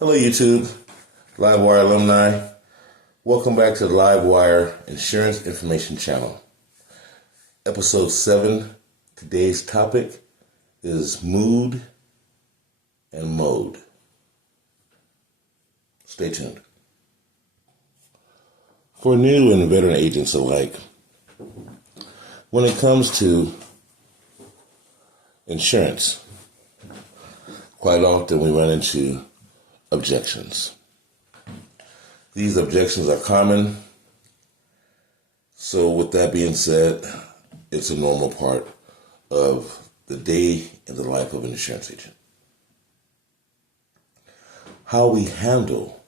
Hello, YouTube, Livewire alumni. Welcome back to the Livewire Insurance Information Channel. Episode 7. Today's topic is mood and mode. Stay tuned. For new and veteran agents alike, when it comes to insurance, quite often we run into objections. These objections are common. So with that being said, it's a normal part of the day in the life of an insurance agent. How we handle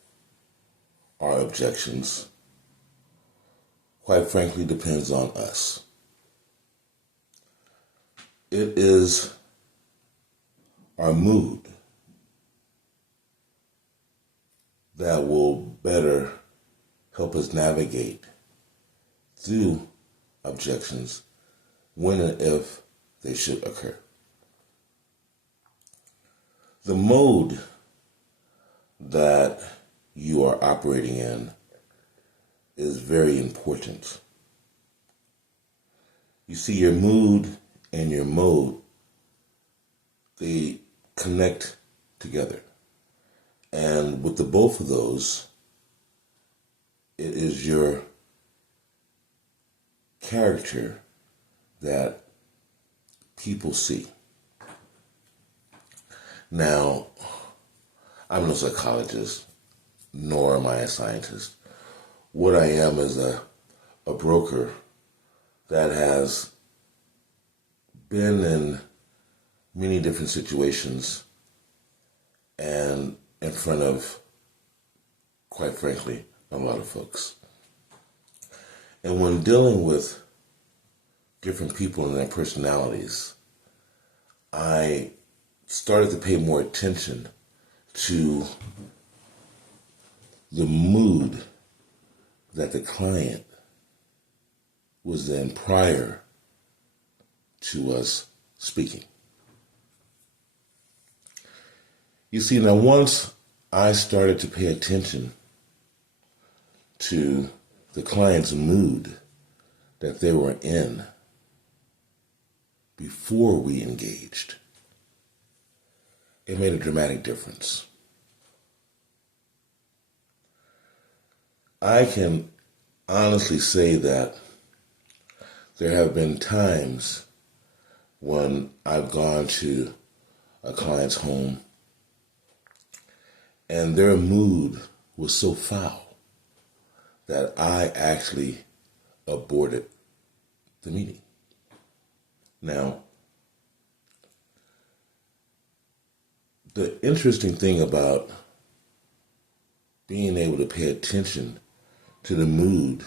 our objections, quite frankly, depends on us. It is our mood that will better help us navigate through objections when and if they should occur. The mode that you are operating in is very important. You see, your mood and your mode, they connect together. And with the both of those, it is your character that people see. Now, I'm no psychologist, nor am I a scientist. What I am is a broker that has been in many different situations and in front of, quite frankly, a lot of folks. And when dealing with different people and their personalities, I started to pay more attention to the mood that the client was in prior to us speaking. You see, now once I started to pay attention to the client's mood that they were in before we engaged, it made a dramatic difference. I can honestly say that there have been times when I've gone to a client's home and their mood was so foul that I actually aborted the meeting. Now, the interesting thing about being able to pay attention to the mood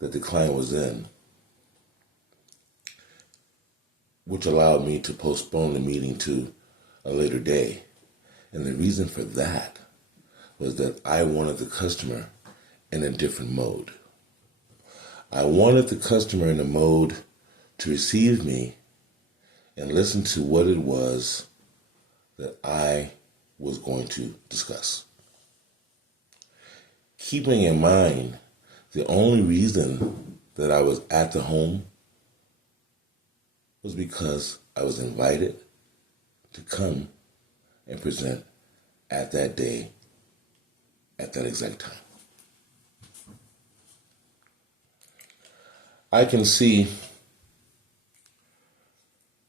that the client was in, which allowed me to postpone the meeting to a later day. And the reason for that was that I wanted the customer in a different mode. I wanted the customer in a mode to receive me and listen to what it was that I was going to discuss. Keeping in mind, the only reason that I was at the home was because I was invited to come and present at that day, at that exact time. I can see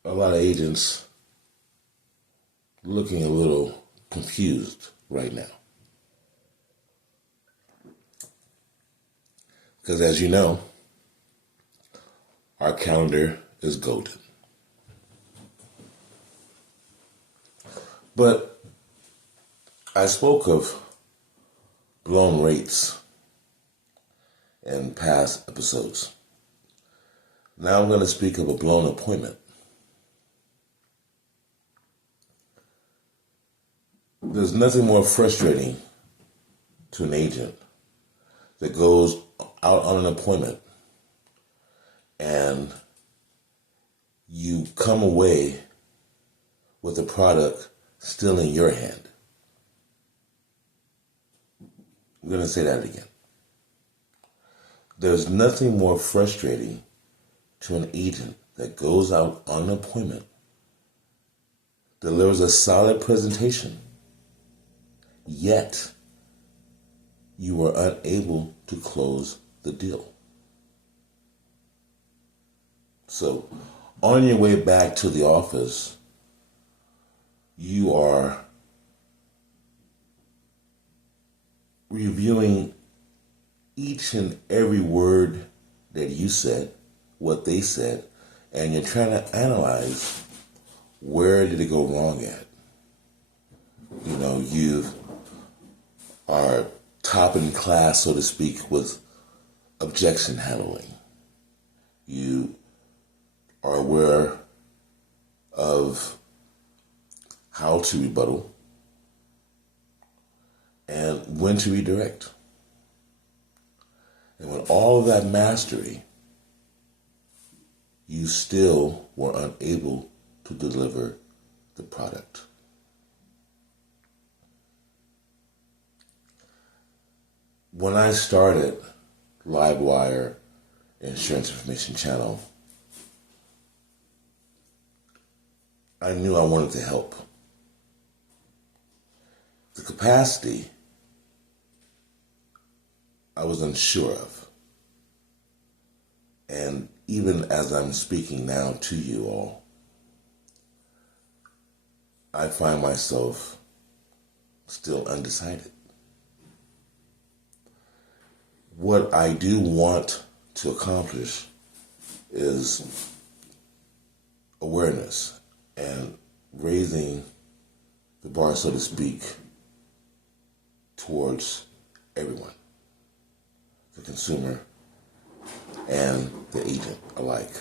a lot of agents looking a little confused right now. Because as you know, our calendar is golden. But I spoke of blown rates in past episodes. Now I'm going to speak of a blown appointment. There's nothing more frustrating to an agent that goes out on an appointment and you come away with a product still in your hand. I'm going to say that again. There's nothing more frustrating to an agent that goes out on an appointment, delivers a solid presentation, yet you were unable to close the deal. So, on your way back to the office, you are reviewing each and every word that you said, what they said, and you're trying to analyze where did it go wrong at. You know, you are top in class, so to speak, with objection handling. You are aware of how to rebuttal and when to redirect. And with all of that mastery, you still were unable to deliver the product. When I started Livewire Insurance Information Channel, I knew I wanted to help. The capacity I was unsure of. And even as I'm speaking now to you all, I find myself still undecided. What I do want to accomplish is awareness and raising the bar, so to speak, towards everyone, the consumer and the agent alike.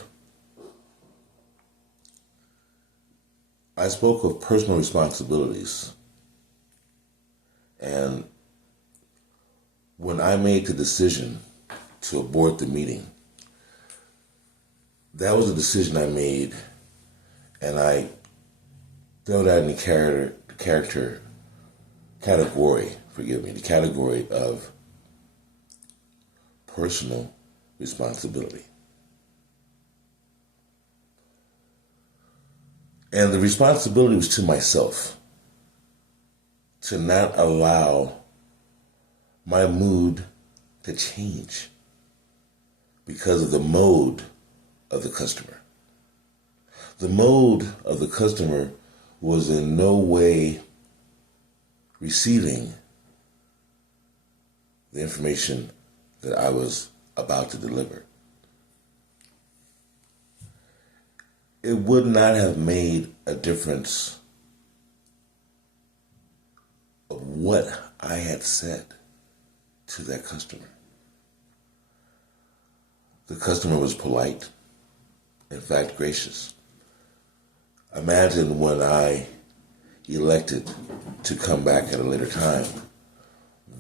I spoke of personal responsibilities, and when I made the decision to abort the meeting, that was a decision I made, and I throw that in the category of personal responsibility. And the responsibility was to myself, to not allow my mood to change because of the mode of the customer. The mode of the customer was in no way receiving the information that I was about to deliver. It would not have made a difference of what I had said to that customer. The customer was polite, in fact, gracious. Imagine when I elected to come back at a later time,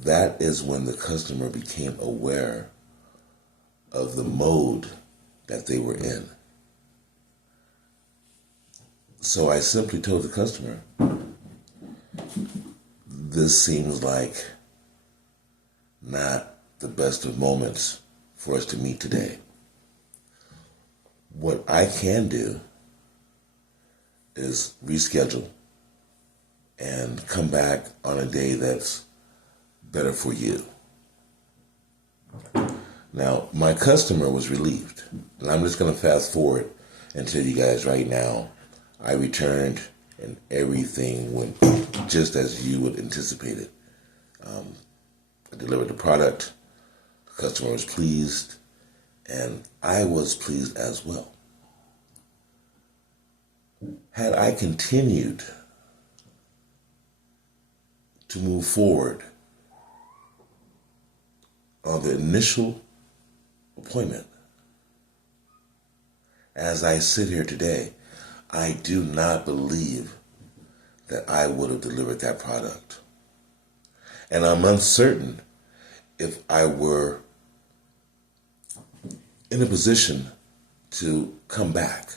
that is when the customer became aware of the mode that they were in. So I simply told the customer, this seems like not the best of moments for us to meet today. What I can do is reschedule and come back on a day that's better for you. Now, my customer was relieved, and I'm just going to fast forward and tell you guys right now, I returned and everything went just as you would anticipate it. I delivered the product, the customer was pleased, and I was pleased as well. Had I continued to move forward on the initial appointment, as I sit here today, I do not believe that I would have delivered that product. And I'm uncertain if I were in a position to come back,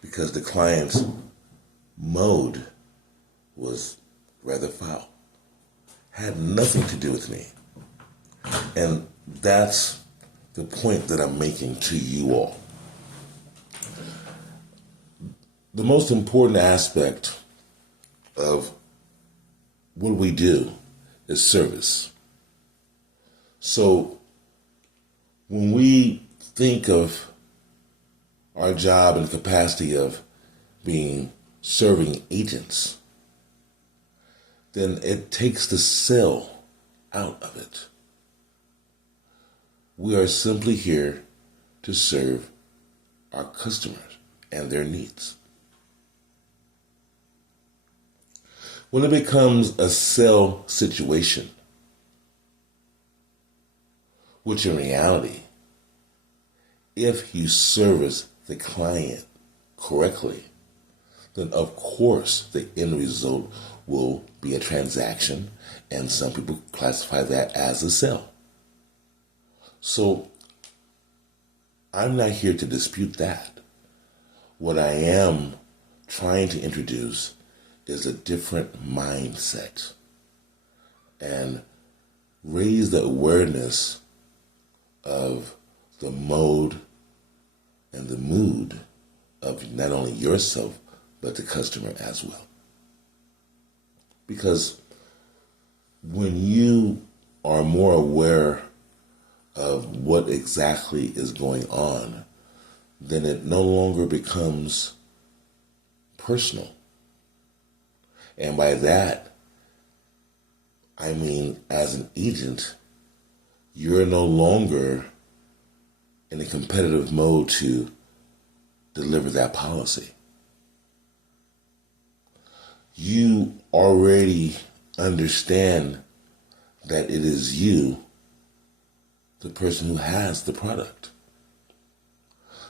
because the client's mode was rather foul. had nothing to do with me. And that's the point that I'm making to you all. The most important aspect of what we do is service. So when we think of our job in the capacity of being serving agents, then it takes the sell out of it. We are simply here to serve our customers and their needs. When it becomes a sell situation, which in reality, if you service the client correctly, then of course the end result will be a transaction, and some people classify that as a sell. So I'm not here to dispute that. What I am trying to introduce is a different mindset and raise the awareness of the mode and the mood of not only yourself, but the customer as well. Because when you are more aware of what exactly is going on, then it no longer becomes personal. And by that, I mean, as an agent, you're no longer in a competitive mode to deliver that policy. You already understand that it is you, the person who has the product.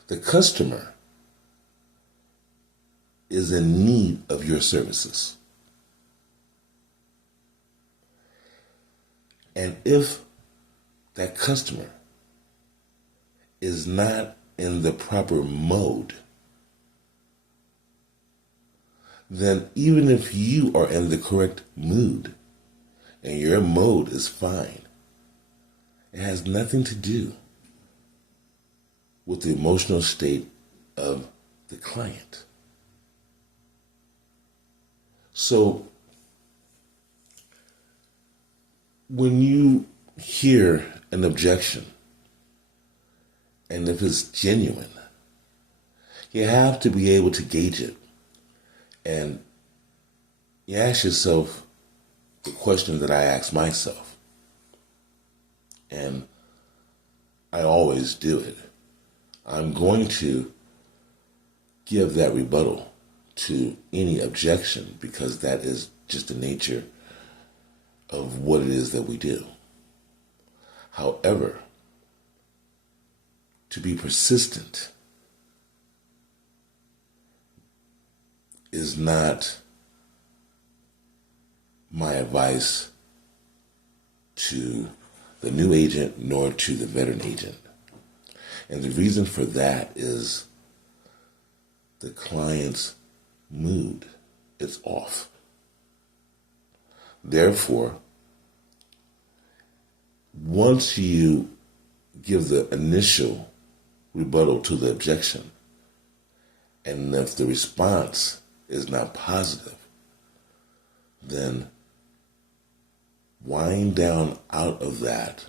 The customer is in need of your services. And if that customer is not in the proper mode, then even if you are in the correct mood and your mode is fine, it has nothing to do with the emotional state of the client. So when you hear an objection, and if it's genuine, you have to be able to gauge it. And you ask yourself the question that I ask myself. And I always do it. I'm going to give that rebuttal to any objection because that is just the nature of what it is that we do. However, to be persistent is not my advice to the new agent nor to the veteran agent. And the reason for that is the client's mood is off. Therefore, once you give the initial rebuttal to the objection, and if the response is not positive, then wind down out of that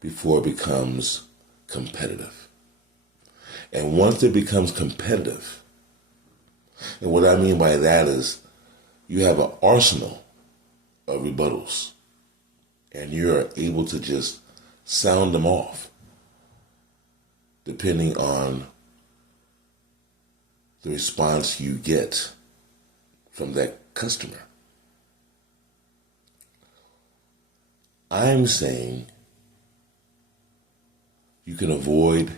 before it becomes competitive. And once it becomes competitive, and what I mean by that is you have an arsenal of rebuttals and you're able to just sound them off depending on the response you get from that customer. I'm saying you can avoid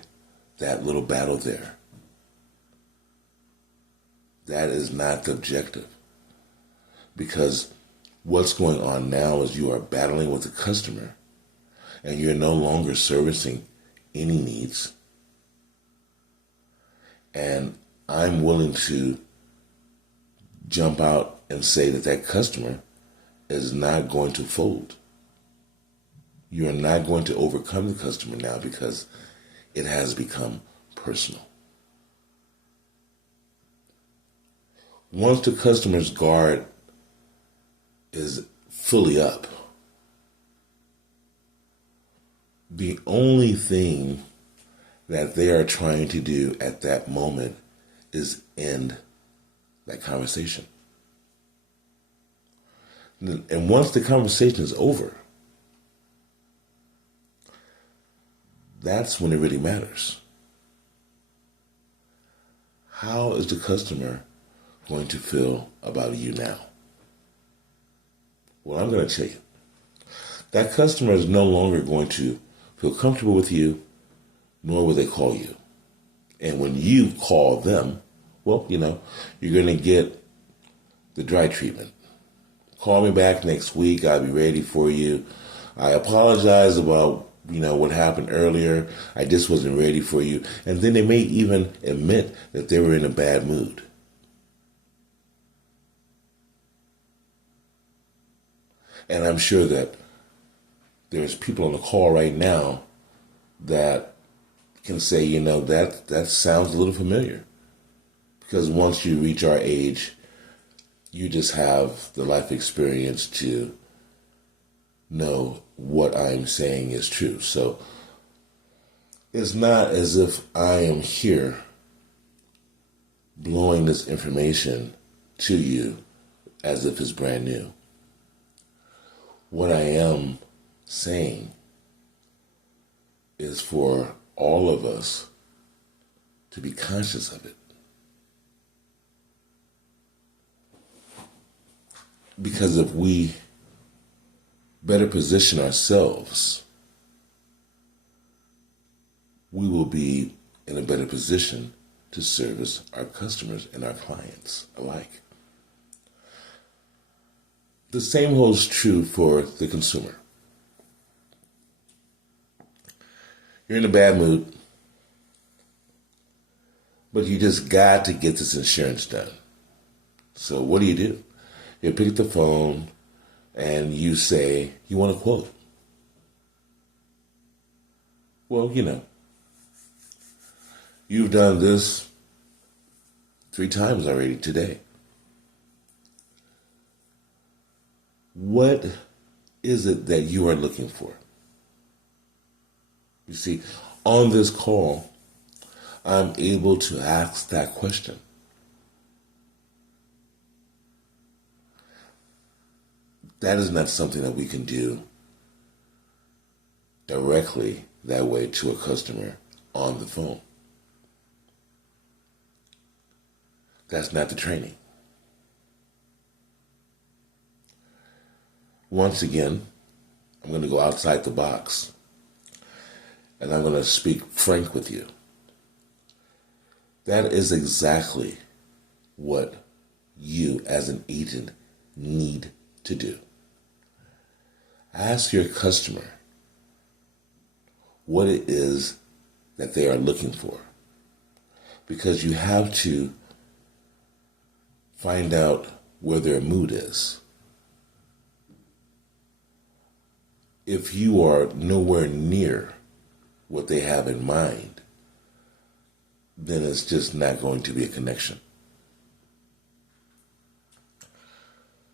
that little battle there. That is not the objective. Because what's going on now is you are battling with the customer and you're no longer servicing any needs. And I'm willing to jump out and say that that customer is not going to fold. You are not going to overcome the customer now because it has become personal. Once the customer's guard is fully up, the only thing that they are trying to do at that moment is end that conversation. And once the conversation is over, that's when it really matters. How is the customer going to feel about you now? Well, I'm going to tell you. That customer is no longer going to feel comfortable with you, nor will they call you. And when you call them, well, you're going to get the dry treatment. Call me back next week. I'll be ready for you. I apologize about, what happened earlier. I just wasn't ready for you. And then they may even admit that they were in a bad mood. And I'm sure that there's people on the call right now that can say, that sounds a little familiar. Because once you reach our age, you just have the life experience to know what I'm saying is true. So it's not as if I am here blowing this information to you as if it's brand new. What I am saying is for all of us to be conscious of it. Because if we better position ourselves, we will be in a better position to service our customers and our clients alike. The same holds true for the consumer. You're in a bad mood, but you just got to get this insurance done. So what do? You pick up the phone and you say, you want a quote. Well, you've done this 3 times already today. What is it that you are looking for? You see, on this call, I'm able to ask that question. That is not something that we can do directly that way to a customer on the phone. That's not the training. Once again, I'm going to go outside the box and I'm going to speak frank with you. That is exactly what you as an agent need to do. Ask your customer what it is that they are looking for, because you have to find out where their mood is. If you are nowhere near what they have in mind, then it's just not going to be a connection.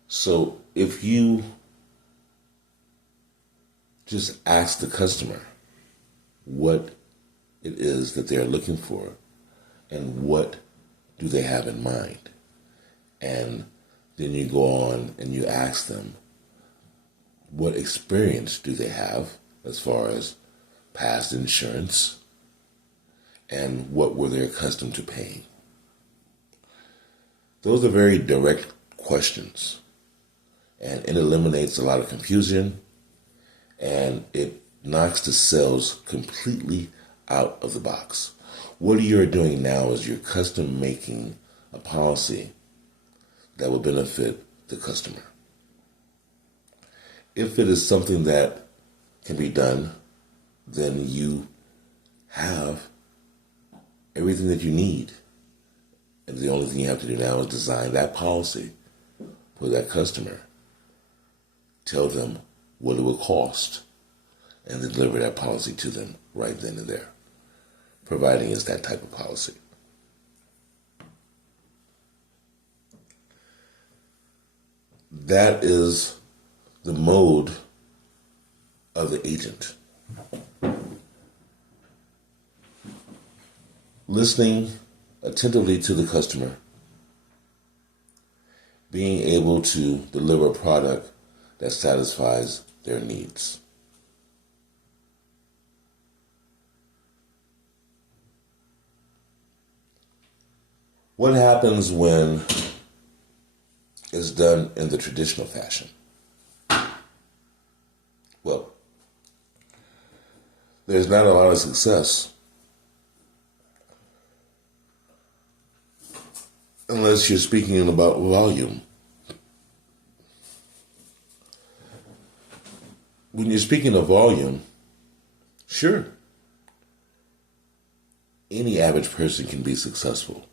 So if you just ask the customer what it is that they're looking for and what do they have in mind, and then you go on and you ask them what experience do they have as far as past insurance and what were they accustomed to paying. Those are very direct questions, and it eliminates a lot of confusion, and it knocks the sales completely out of the box. What you're doing now is you're custom making a policy that will benefit the customer. If it is something that can be done, then you have everything that you need. And the only thing you have to do now is design that policy for that customer tell them what it will cost, and deliver that policy to them right then and there, providing it's that type of policy. That is the mode of the agent. Listening attentively to the customer, being able to deliver a product that satisfies their needs. What happens when it's done in the traditional fashion? Well, there's not a lot of success unless you're speaking about volume. When you're speaking of volume, sure, any average person can be successful.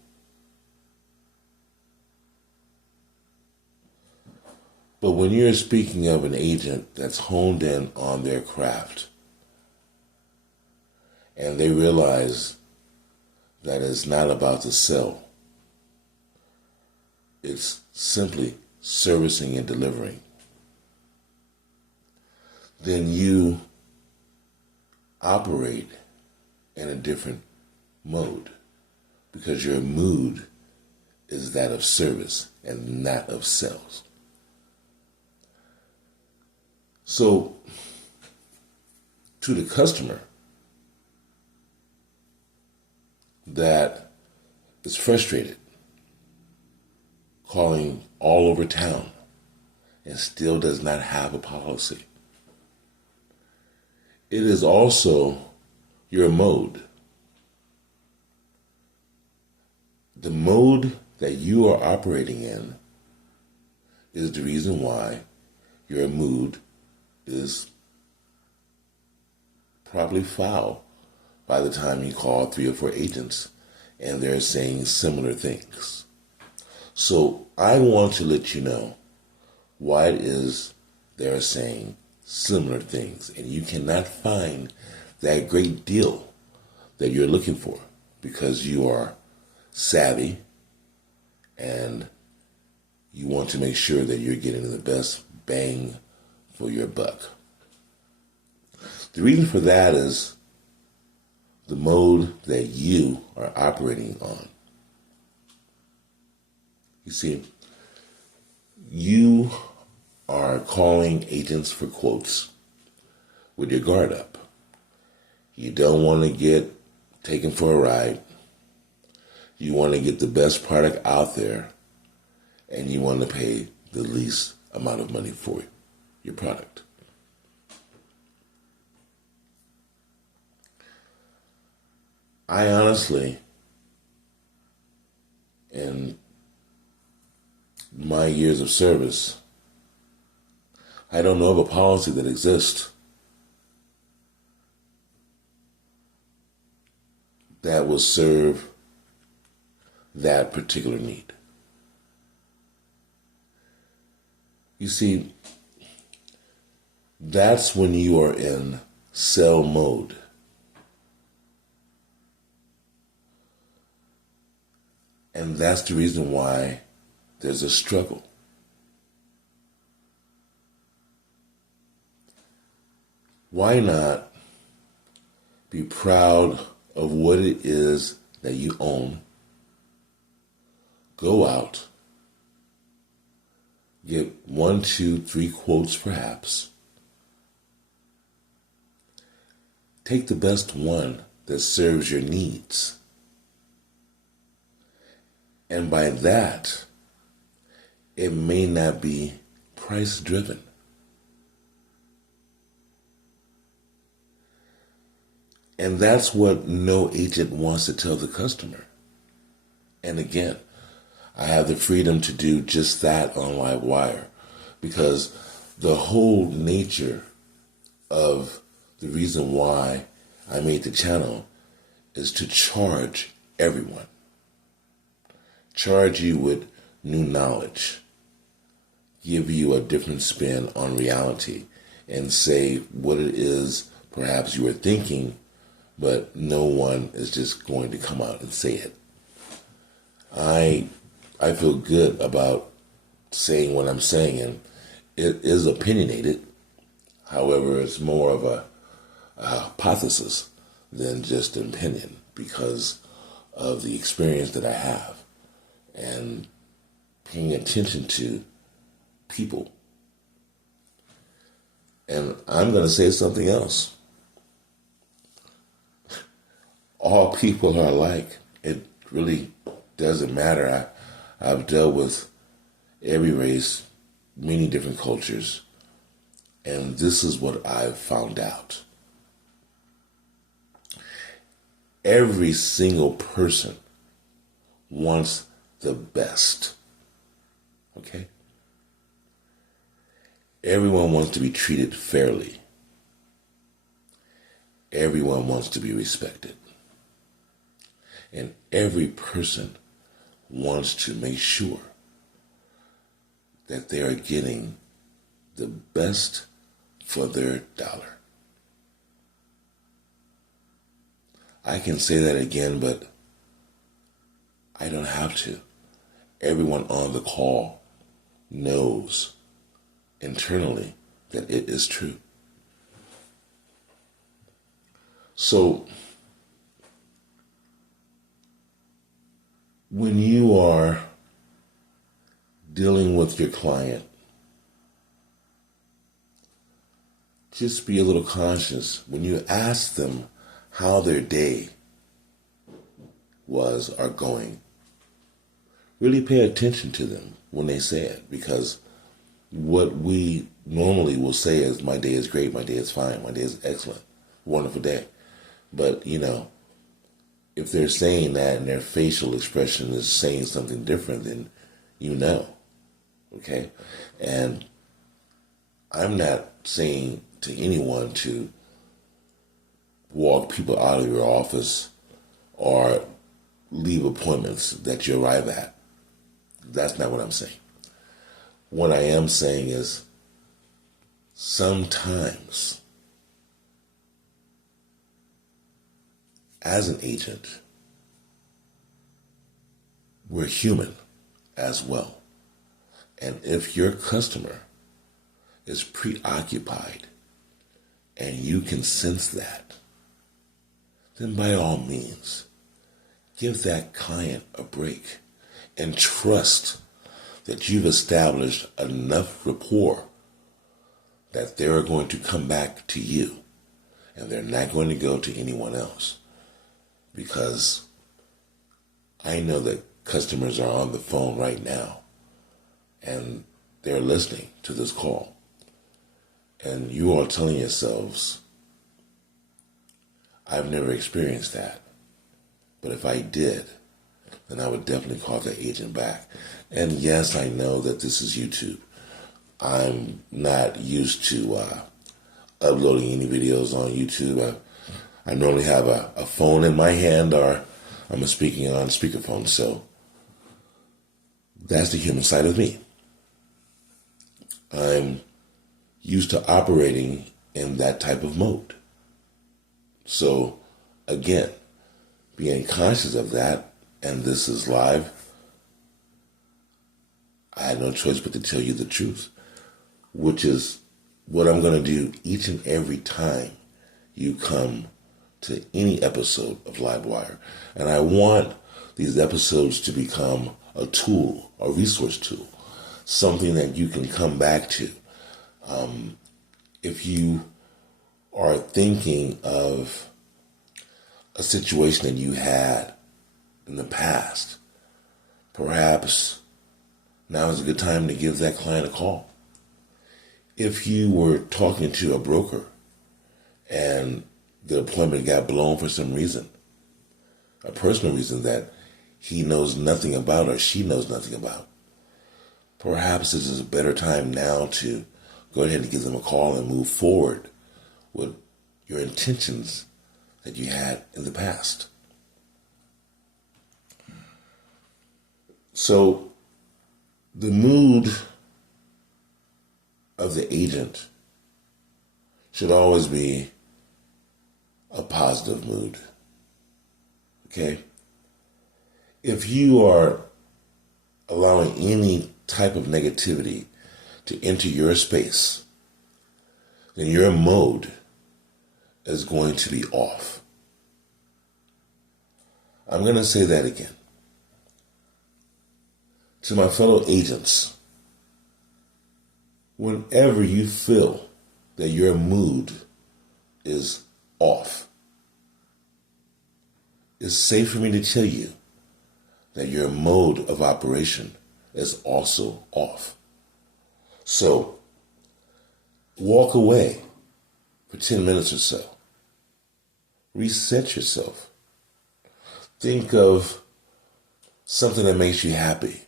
But when you're speaking of an agent that's honed in on their craft, and they realize that it's not about to sell, it's simply servicing and delivering, then you operate in a different mode, because your mood is that of service and not of sales. So, to the customer that is frustrated, calling all over town, and still does not have a policy, it is also your mode. The mode that you are operating in is the reason why your mood is probably foul by the time you call 3 or 4 agents and they're saying similar things. So I want to let you know why it is they're saying similar things, and you cannot find that great deal that you're looking for because you are savvy and you want to make sure that you're getting the best bang for your buck. The reason for that is the mode that you are operating on. You see, you are calling agents for quotes with your guard up. You don't want to get taken for a ride. You want to get the best product out there, and you want to pay the least amount of money for your product. I honestly, in my years of service, I don't know of a policy that exists that will serve that particular need. You see, that's when you are in sell mode. And that's the reason why there's a struggle. Why not be proud of what it is that you own? Go out, get 1, 2, 3 quotes perhaps. Take the best one that serves your needs. And by that, it may not be price driven. And that's what no agent wants to tell the customer. And again, I have the freedom to do just that on Livewire, because the whole nature of the reason why I made the channel is to charge everyone. Charge you with new knowledge, give you a different spin on reality and say what it is perhaps you were thinking, but no one is just going to come out and say it. I feel good about saying what I'm saying, and it is opinionated. However, it's more of a hypothesis than just an opinion because of the experience that I have and paying attention to people. And I'm going to say something else. All people are alike. It really doesn't matter. I've dealt with every race, many different cultures, and this is what I've found out. Every single person wants the best. Okay? Everyone wants to be treated fairly. Everyone wants to be respected. And every person wants to make sure that they are getting the best for their dollar. I can say that again, but I don't have to. Everyone on the call knows internally that it is true. So, when you are dealing with your client, just be a little conscious when you ask them how their day was or going. Really pay attention to them when they say it, because what we normally will say is, my day is great, my day is fine, my day is excellent, wonderful day. But, if they're saying that and their facial expression is saying something different, then you know, okay? And I'm not saying to anyone to walk people out of your office or leave appointments that you arrive at. That's not what I'm saying. What I am saying is sometimes as an agent, we're human as well. And if your customer is preoccupied and you can sense that, then by all means, give that client a break and trust that you've established enough rapport that they're going to come back to you and they're not going to go to anyone else. Because I know that customers are on the phone right now and they're listening to this call. And you are telling yourselves, I've never experienced that. But if I did, then I would definitely call that agent back. And yes, I know that this is YouTube. I'm not used to uploading any videos on YouTube. I normally have a phone in my hand, or I'm speaking on speakerphone. So that's the human side of me. I'm used to operating in that type of mode. So again, being conscious of that, and this is live, I had no choice but to tell you the truth, which is what I'm going to do each and every time you come to any episode of Livewire. And I want these episodes to become a tool, a resource tool, something that you can come back to. If you are thinking of a situation that you had in the past, perhaps now is a good time to give that client a call. If you were talking to a broker and the appointment got blown for some reason, a personal reason that he knows nothing about or she knows nothing about, perhaps this is a better time now to go ahead and give them a call and move forward with your intentions that you had in the past. So the mood of the agent should always be a positive mood. Okay? If you are allowing any type of negativity to enter your space, then your mode is going to be off. I'm going to say that again. To my fellow agents, whenever you feel that your mood is off, it's safe for me to tell you that your mode of operation is also off. So, walk away for 10 minutes or so. Reset yourself. Think of something that makes you happy.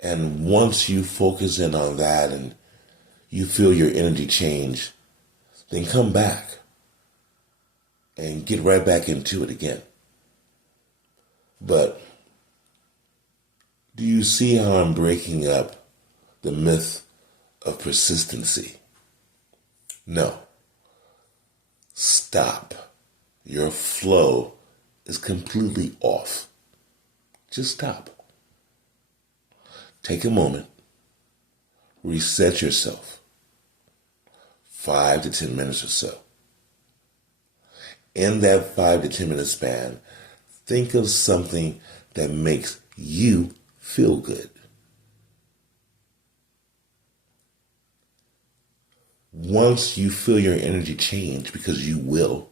And once you focus in on that and you feel your energy change, then come back and get right back into it again. But do you see how I'm breaking up the myth of persistency? No. Stop. Your flow is completely off. Just stop. Take a moment. Reset yourself. 5 to 10 minutes or so. In that 5 to 10 minute span, think of something that makes you feel good. Once you feel your energy change, because you will,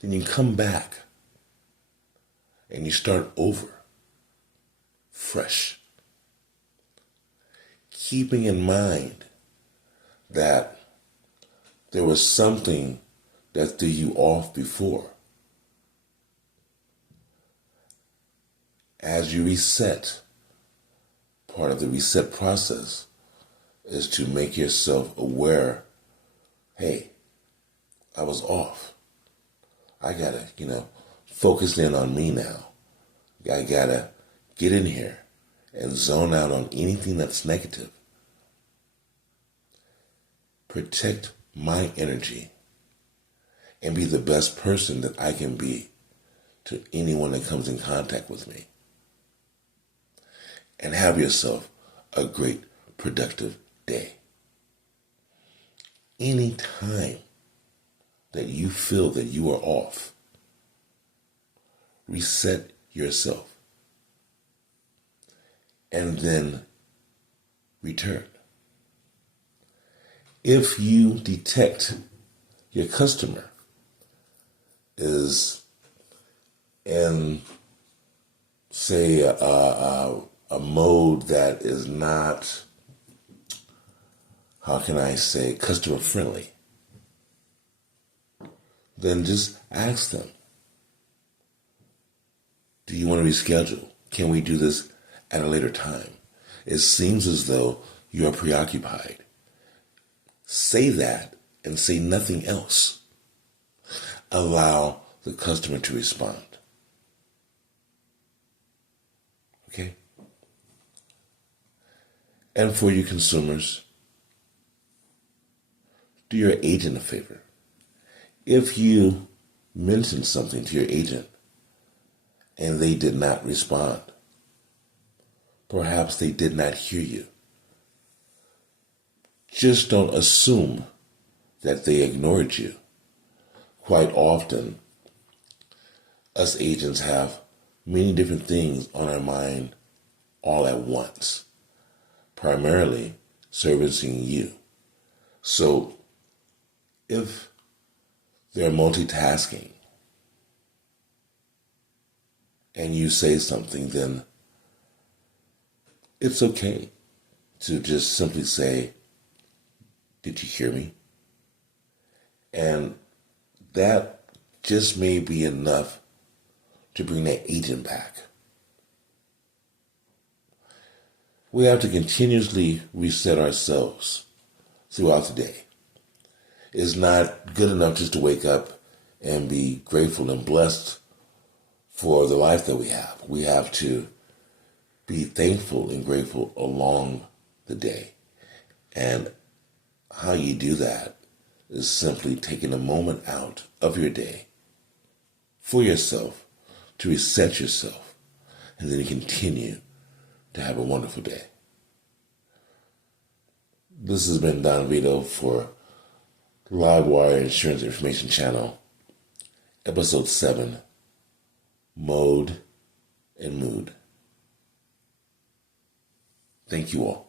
then you come back and you start over, fresh. Keeping in mind that there was something that threw you off before. As you reset, part of the reset process is to make yourself aware, hey, I was off. I gotta, focus in on me now. I gotta get in here and zone out on anything that's negative. Protect my energy and be the best person that I can be to anyone that comes in contact with me. And have yourself a great, productive day. Any time that you feel that you are off, reset yourself and then return. If you detect your customer is in, say, a mode that is not, how can I say, customer friendly, then just ask them, do you want to reschedule? Can we do this at a later time? It seems as though you are preoccupied. Say that and say nothing else. Allow the customer to respond. Okay? And for you consumers, do your agent a favor. If you mention something to your agent and they did not respond, perhaps they did not hear you, just don't assume that they ignored you. Quite often, us agents have many different things on our mind all at once, primarily servicing you. So if they're multitasking and you say something, then it's okay to just simply say, did you hear me? And that just may be enough to bring that agent back. We have to continuously reset ourselves throughout the day. It's not good enough just to wake up and be grateful and blessed for the life that we have. We have to be thankful and grateful along the day. And how you do that is simply taking a moment out of your day for yourself to reset yourself, and then you continue to have a wonderful day. This has been Don Vito for Livewire Insurance Information Channel, Episode 7, Mode and Mood. Thank you all.